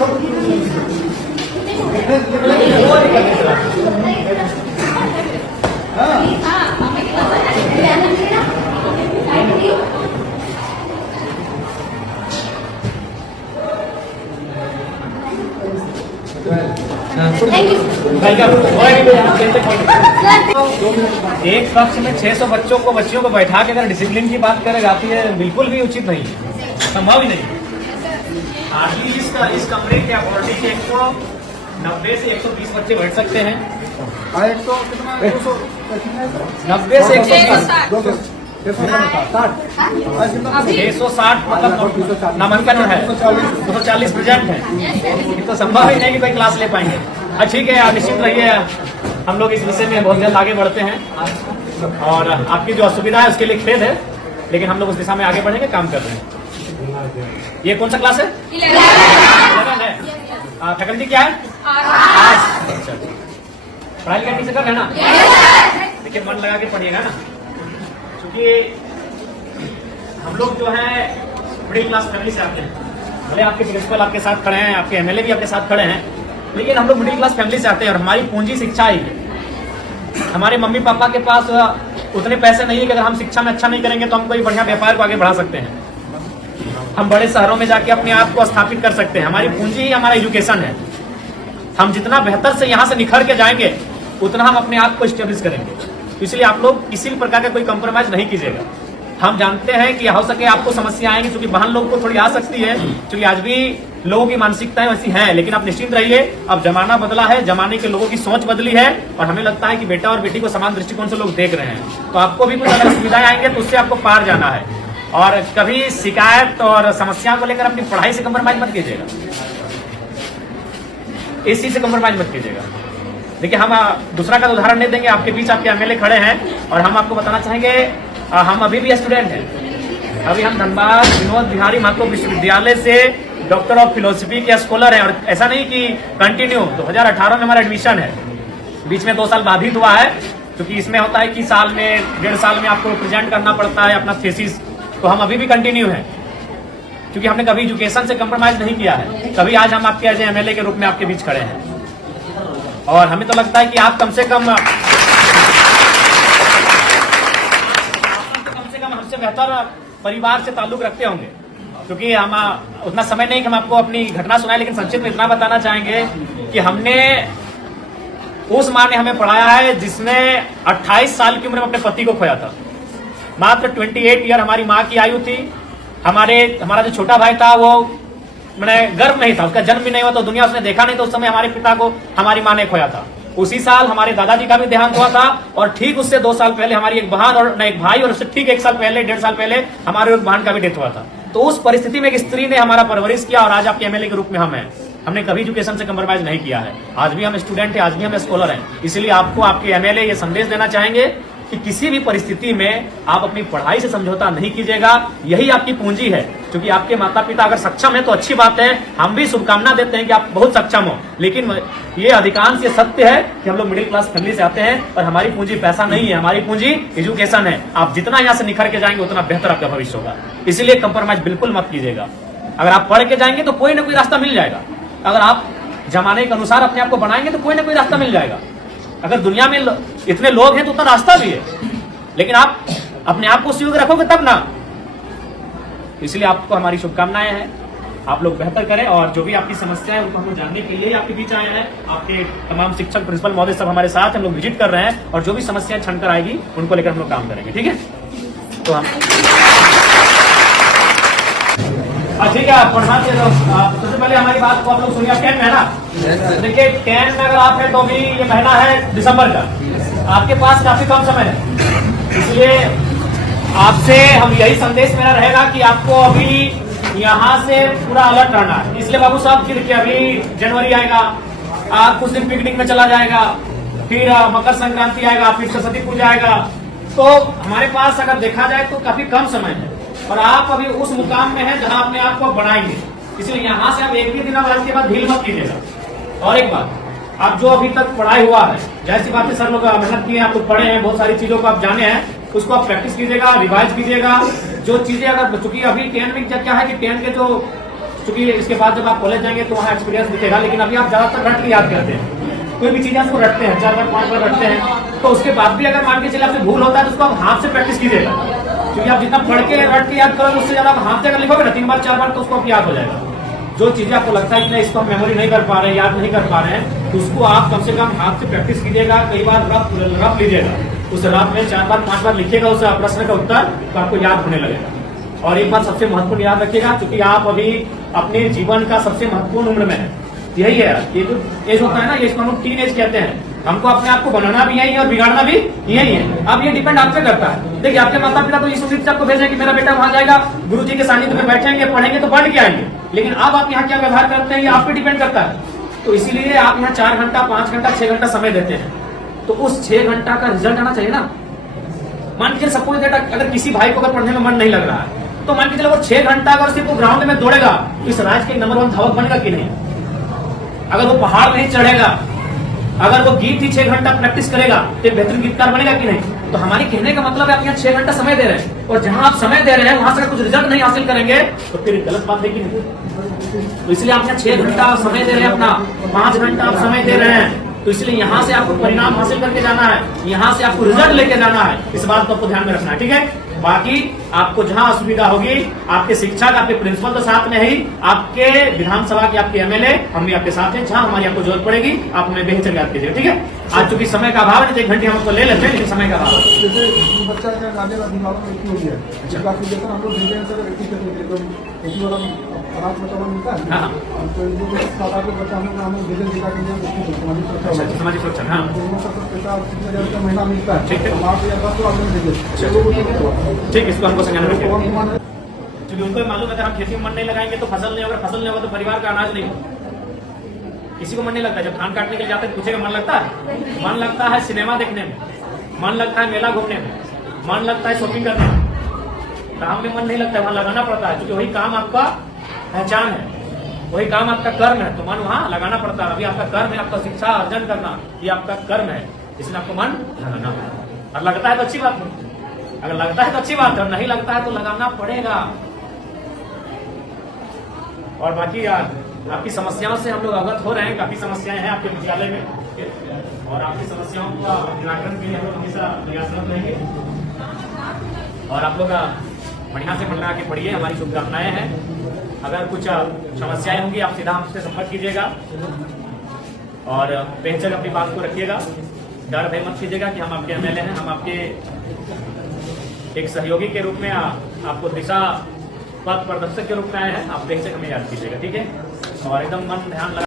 एक कक्ष में 600 बच्चियों को बैठा के अगर डिसिप्लिन की बात करे जाती है, बिल्कुल भी उचित नहीं है, संभव ही नहीं। हार्डली इस कमरे के अकॉर्डिंग 190 से 120 बच्चे बैठ सकते हैं। 90 से 660 मतलब नामांकन है, 240 प्रेजेंट है, ये तो संभव ही नहीं कि कोई क्लास ले पाएंगे। ठीक है, आप निश्चित रहिए, हम लोग इस विषय में बहुत जल्द आगे बढ़ते हैं और आपकी जो असुविधा है उसके लिए खेद है, लेकिन हम लोग उस दिशा में आगे बढ़ेंगे, काम कर रहे हैं। ये कौन सा क्लास है? 11 है। फैकल्टी क्या है? अच्छा, पढ़ाई लिखाई से कर है ना? देखिए, मन लगा के पढ़िएगा ना, क्योंकि हम लोग जो है मिडिल क्लास फैमिली से आते हैं। भले आपके प्रिंसिपल आपके साथ खड़े हैं, आपके एमएलए भी आपके साथ खड़े हैं, लेकिन हम लोग मिडिल क्लास फैमिली से आते हैं और हमारी पूंजी शिक्षा ही है। हमारे मम्मी पापा के पास उतने पैसे नहीं है कि अगर हम शिक्षा में अच्छा नहीं करेंगे तो हम कोई बढ़िया व्यापार को आगे बढ़ा सकते हैं, हम बड़े शहरों में जाके अपने आप को स्थापित कर सकते हैं। हमारी पूंजी ही हमारा एजुकेशन है। हम जितना बेहतर से यहाँ से निखर के जाएंगे उतना हम अपने आप को स्टेब्लिश करेंगे। इसलिए आप लोग किसी भी प्रकार का कोई कॉम्प्रोमाइज नहीं कीजिएगा। हम जानते हैं कि हो सके आपको समस्या आएंगी, क्योंकि बहन लोग को थोड़ी आ सकती है, क्योंकि आज भी लोगों की मानसिकताएं वैसी हैं, लेकिन आप निश्चिंत रहिए, अब जमाना बदला है, जमाने के लोगों की सोच बदली है और हमें लगता है कि बेटा और बेटी को समान दृष्टिकोण से लोग देख रहे हैं। तो आपको भी कुछ अगर सुविधाएं आएंगे तो उससे आपको पार जाना है। और कभी शिकायत और समस्या को लेकर अपनी पढ़ाई से कॉम्प्रोमाइज मत कीजिएगा, इस चीज से कॉम्प्रोमाइज मत कीजिएगा। देखिए, हम दूसरा का उदाहरण नहीं देंगे, आपके बीच आपके एमएलए खड़े हैं और हम आपको बताना चाहेंगे, हम अभी भी स्टूडेंट हैं। अभी हम धनबाद विनोद बिहारी महतो विश्वविद्यालय से डॉक्टर ऑफ फिलोसफी के स्कॉलर हैं और ऐसा नहीं कि कंटिन्यू 2018 में हमारा एडमिशन है, बीच में 2 साल बाधित हुआ है, क्योंकि इसमें होता है कि साल में 1.5 साल में आपको प्रेजेंट करना पड़ता है अपना थीसिस। तो हम अभी भी कंटिन्यू हैं, क्योंकि हमने कभी एजुकेशन से कॉम्प्रोमाइज नहीं किया है। कभी आज हम आपके एज एमएलए के रूप में आपके बीच खड़े हैं और हमें तो लगता है कि आप कम से कम हमसे बेहतर परिवार से ताल्लुक रखते होंगे, क्योंकि हम उतना समय नहीं कि हम आपको अपनी घटना सुनाए, लेकिन संक्षिप्त में इतना बताना चाहेंगे कि हमने उस माँ ने हमें पढ़ाया है जिसने 28 साल की उम्र में अपने पति को खोया था। मात्र 28 ईयर हमारी माँ की आयु थी। हमारा जो छोटा भाई था वो मैंने गर्भ नहीं था, उसका जन्म भी नहीं हुआ, तो दुनिया उसने देखा नहीं, तो उस समय हमारे पिता को हमारी माँ ने खोया था। उसी साल हमारे दादाजी का भी देहांत हुआ था और ठीक उससे 2 साल पहले हमारी एक बहन और एक भाई, और उससे ठीक 1 साल पहले 1.5 साल पहले हमारे एक बहन का भी डेथ हुआ था। तो उस परिस्थिति में एक स्त्री ने हमारा परवरिश किया और आज आपके एमएलए के रूप में हम हैं। हमने कभी एजुकेशन से कॉम्प्रोमाइज नहीं किया है। आज भी हम स्टूडेंट हैं, आज भी हम स्कॉलर हैं। इसलिए आपको आपके एमएलए ये संदेश देना चाहेंगे कि किसी भी परिस्थिति में आप अपनी पढ़ाई से समझौता नहीं कीजिएगा। यही आपकी पूंजी है, क्योंकि आपके माता पिता अगर सक्षम है तो अच्छी बात है, हम भी शुभकामना देते हैं कि आप बहुत सक्षम हो, लेकिन ये अधिकांश ये सत्य है कि हम लोग मिडिल क्लास फैमिली से आते हैं और हमारी पूंजी पैसा नहीं है, हमारी पूंजी एजुकेशन है। आप जितना यहाँ से निखर के जाएंगे उतना बेहतर आपका भविष्य होगा। इसलिए कंप्रोमाइज बिल्कुल मत कीजिएगा। अगर आप पढ़ के जाएंगे तो कोई ना कोई रास्ता मिल जाएगा। अगर आप जमाने के अनुसार अपने आप को बनाएंगे तो कोई ना कोई रास्ता मिल जाएगा। अगर दुनिया में इतने लोग हैं तो उतना रास्ता भी है, लेकिन आप अपने आप को सुयोग्य रखोगे तब ना। इसलिए आपको हमारी शुभकामनाएं हैं, आप लोग बेहतर करें और जो भी आपकी समस्या है उनको हम जानने के लिए आपके बीच आए हैं। आपके तमाम शिक्षक प्रिंसिपल महोदय सब हमारे साथ हम लोग विजिट कर रहे हैं और जो भी समस्याएं छन कर आएगी उनको लेकर हम लोग काम करेंगे। ठीक है, तो हम ठीक है, आप पढ़ा दे दो। सबसे पहले हमारी बात को आप लोग सुनिए। 10 में है ना? देखिए, 10 में अगर आप है तो अभी ये महीना है दिसंबर का, आपके पास काफी कम समय है। इसलिए आपसे हम यही संदेश मेरा रहेगा कि आपको अभी यहाँ से पूरा अलर्ट रहना है। इसलिए बाबू साहब की देखिए, अभी जनवरी आएगा, आप कुछ दिन पिकनिक में चला जाएगा, फिर मकर संक्रांति आएगा, फिर सरस्वती पूजा आएगा। तो हमारे पास अगर देखा जाए तो काफी कम समय है और आप अभी उस मुकाम में हैं जहां अपने आप को बढ़ाएंगे। इसलिए यहाँ से आप एक ही दिन आज के बाद ढील मत कीजिएगा। और एक बात, आप जो अभी तक पढ़ाई हुआ है, जैसी बात है, सर लोग मेहनत किए, आप लोग पढ़े हैं, बहुत सारी चीजों को आप जाने हैं, उसको आप प्रैक्टिस कीजिएगा, रिवाइज कीजिएगा। जो चीजें अगर, चूंकि अभी 10 में क्या है कि 10 के जो क्योंकि इसके बाद जब आप कॉलेज जाएंगे तो वहाँ एक्सपीरियंस दिखेगा, लेकिन अभी आप ज्यादातर रट के याद करते हैं, कोई भी चीजें आपको रटते हैं, 4 बार 5 बार रटते हैं, तो उसके बाद भी अगर मान के चले आपसे भूल होता है तो उसको आप हाथ से प्रैक्टिस कीजिएगा, क्योंकि आप जितना पढ़ के रट के याद करोगे उससे ज्यादा आप हाथ से अगर लिखोगे ना 3 बार 4 बार तो उसको आप याद हो जाएगा। जो चीजें आपको लगता है कि नहीं इसको हम मेमोरी नहीं कर पा रहे हैं, याद नहीं कर पा रहे हैं, तो उसको आप कम से कम हाथ से प्रैक्टिस कीजिएगा, कई बार रफ लीजिएगा, उस रफ में 4 बार 5 बार लिखिएगा उस प्रश्न का उत्तर, तो आपको याद होने लगेगा। और एक बात सबसे महत्वपूर्ण याद रखिएगा, क्योंकि आप अभी अपने जीवन का सबसे महत्वपूर्ण उम्र में है, यही है ये जो एज होता है ना, ये इसको हम टीन एज कहते हैं। हमको अपने आप को बनाना भी यही है और बिगाड़ना भी यही है। अब ये डिपेंड आप पे करता है। देखिए आपके माता पिता तो इस उम्मीद से आपको भेजे कि मेरा बेटा वहां जाएगा, गुरु जी के सानिध्य में बैठेंगे, पढ़ेंगे तो पढ़ के आएंगे, लेकिन अब आप यहाँ क्या व्यवहार करते हैं ये आप पे डिपेंड करता है। तो इसीलिए आप यहाँ 4 घंटा 5 घंटा 6 घंटा समय देते हैं, तो उस 6 घंटा का रिजल्ट आना चाहिए ना। मान लीजिए सपोज दैट अगर किसी भाई को अगर पढ़ने में मन नहीं लग रहा है, तो मान के चलो वो 6 घंटा अगर सिर्फ वो ग्राउंड में दौड़ेगा तो इस राज्य के नंबर 1 धावक बनेगा कि नहीं। अगर वो पहाड़ नहीं चढ़ेगा, अगर वो गीत ही 6 घंटा प्रैक्टिस करेगा तो बेहतरीन गीतकार बनेगा कि नहीं। तो हमारी कहने का मतलब है आप यहाँ 6 घंटा समय दे रहे हैं, और जहां आप समय दे रहे हैं वहां से अगर कुछ रिजल्ट नहीं हासिल करेंगे तो फिर गलत बात है कि नहीं। तो इसलिए आप यहाँ 6 घंटा समय दे रहे हैं, अपना 5 घंटा आप समय दे रहे हैं, तो इसलिए यहाँ से आपको परिणाम हासिल करके जाना है, यहाँ से आपको रिजल्ट लेके जाना है। इस बात को आपको ध्यान में रखना है, ठीक है। बाकी आपको जहां असुविधा होगी, आपके शिक्षक आपके प्रिंसिपल तो साथ में ही, आपके विधानसभा के आपके एमएलए हम भी आपके साथ हैं, जहां हमारी आपको जरूरत पड़ेगी आप हमें बेहतर याद कीजिएगा, ठीक है। आज चूंकि समय का अभाव है, 1 घंटे हम आपको ले लेते हैं, लेकिन समय का अभाव है। जैसे बच्चा का गाने का अभिभावक एक हो गया, हम लोग भेजे हैं सर, एक वाला अनाथ बच्चा मिलता है, हाँ तो जो 7-8 बच्चा हम लोग भेजे दिखा के सामाजिक सुरक्षा, हाँ पैसा 30,000 रुपया महीना मिलता है, ठीक है। 8 या 10 आदमी भेजे, ठीक, इसको हमको संज्ञान रखिए, क्योंकि उनको मालूम है अगर हम खेती में मन नहीं लगाएंगे तो फसल नहीं होगा, फसल नहीं होगा तो परिवार का अनाज नहीं होगा। किसी को मन नहीं लगता, जब धान काटने के लिए जाते हैं पूछेगा मन लगता है, मन लगता है सिनेमा देखने में, मन लगता है मेला घूमने में, मन लगता है शॉपिंग करने में, काम में मन नहीं लगता है, वहां लगाना पड़ता है, क्योंकि वही काम आपका पहचान है, वही काम आपका कर्म है, तो मन वहां लगाना पड़ता है। अभी आपका कर्म है आपका शिक्षा अर्जन करना, ये आपका कर्म है, इसलिए आपको मन लगाना पड़ेगा। और लगता है तो अच्छी बात है, अगर लगता है तो अच्छी बात है, और नहीं लगता है तो लगाना पड़ेगा। और बाकी आपकी समस्याओं से हम लोग अवगत हो रहे हैं, काफी समस्याएं हैं आपके विद्यालय में, और आपकी समस्याओं का निराकरण के लिए हम लोग हमेशा प्रयासरत रहेंगे। और आप लोग बढ़िया से मन लगा के पढ़िए, हमारी शुभकामनाएं हैं। अगर कुछ समस्याएं होंगी आप सीधा हमसे संपर्क कीजिएगा, और बेहतर अपनी बात को रखिएगा, डर भय मत कीजिएगा कि हम आपके एमएलए हैं, हम आपके एक सहयोगी के रूप में आपको दिशा पथ प्रदर्शक के रूप में आए हैं, आप बेहतर हमें याद कीजिएगा, ठीक है। और एकदम मन ध्यान लगा